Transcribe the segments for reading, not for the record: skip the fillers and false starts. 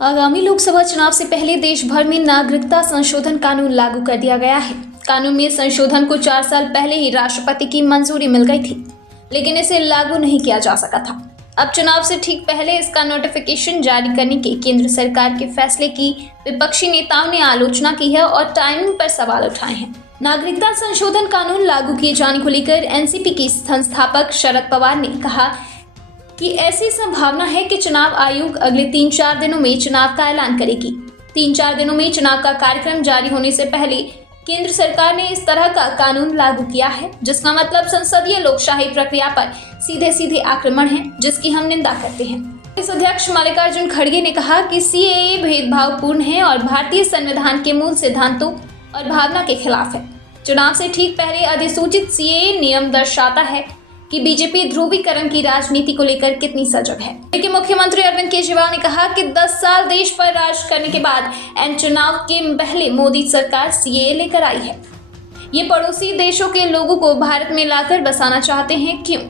आगामी लोकसभा चुनाव से पहले देश भर में नागरिकता संशोधन कानून लागू कर दिया गया है। कानून में संशोधन को 4 साल पहले ही राष्ट्रपति की मंजूरी मिल गई थी, लेकिन इसे लागू नहीं किया जा सका था। अब चुनाव से ठीक पहले इसका नोटिफिकेशन जारी करने के केंद्र सरकार के फैसले की विपक्षी नेताओं ने आलोचना की है और टाइमिंग पर सवाल उठाए हैं। नागरिकता संशोधन कानून लागू किए जाने को लेकर एनसीपी की संस्थापक शरद पवार ने कहा कि ऐसी संभावना है कि चुनाव आयोग अगले 3-4 दिनों में चुनाव का ऐलान करेगी। 3-4 दिनों में चुनाव का कार्यक्रम जारी होने से पहले केंद्र सरकार ने इस तरह का कानून लागू किया है, जिसका मतलब संसदीय लोकशाही प्रक्रिया पर सीधे सीधे आक्रमण है, जिसकी हम निंदा करते हैं। कांग्रेस अध्यक्ष मल्लिकार्जुन खड़गे ने कहा कि सीएए भेदभावपूर्ण है और भारतीय संविधान के मूल सिद्धांतों और भावना के खिलाफ है। चुनाव से ठीक पहले अधिसूचित सीएए नियम दर्शाता है कि बीजेपी ध्रुवीकरण की राजनीति को लेकर कितनी सजग है। लेकिन मुख्यमंत्री अरविंद केजरीवाल ने कहा कि 10 साल देश पर राज करने के बाद एन चुनाव के पहले मोदी सरकार सीएए लेकर आई है। ये पड़ोसी देशों के लोगों को भारत में लाकर बसाना चाहते हैं। क्यों?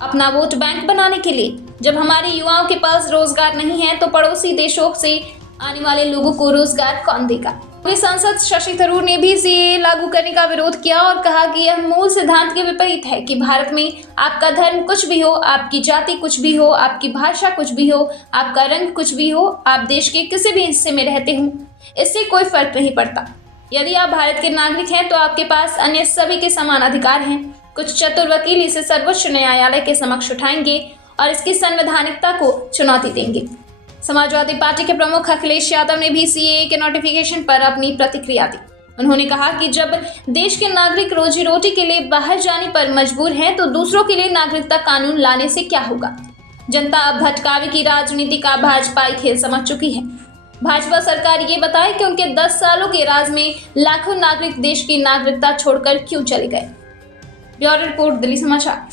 अपना वोट बैंक बनाने के लिए। जब हमारे युवाओं के पास रोजगार नहीं है तो पड़ोसी देशों से आने वाले लोगों को रोजगार कौन देगा? सांसद शशि थरूर ने भी सीएए लागू करने का विरोध किया और कहा कि यह मूल सिद्धांत के विपरीत है कि भारत में आपका धर्म कुछ भी हो, आपकी जाति कुछ भी हो, आपकी भाषा कुछ भी हो, आपका रंग कुछ भी हो, आप देश के किसी भी हिस्से में रहते हो, इससे कोई फर्क नहीं पड़ता। यदि आप भारत के नागरिक हैं तो आपके पास अन्य सभी के समान अधिकार हैं। कुछ चतुर वकील इसे सर्वोच्च न्यायालय के समक्ष उठाएंगे और इसकी संवैधानिकता को चुनौती देंगे। समाजवादी पार्टी के प्रमुख अखिलेश यादव ने भी सीएए के नोटिफिकेशन पर अपनी प्रतिक्रिया दी। उन्होंने कहा कि जब देश के नागरिक रोजी रोटी के लिए बाहर जाने पर मजबूर हैं तो दूसरों के लिए नागरिकता कानून लाने से क्या होगा। जनता अब भटकावे की राजनीति का भाजपाई खेल समझ चुकी है। भाजपा सरकार ये बताए कि उनके 10 सालों के राज में लाखों नागरिक देश की नागरिकता छोड़कर क्यों चले गए। ब्यूरो रिपोर्ट, दिल्ली समाचार।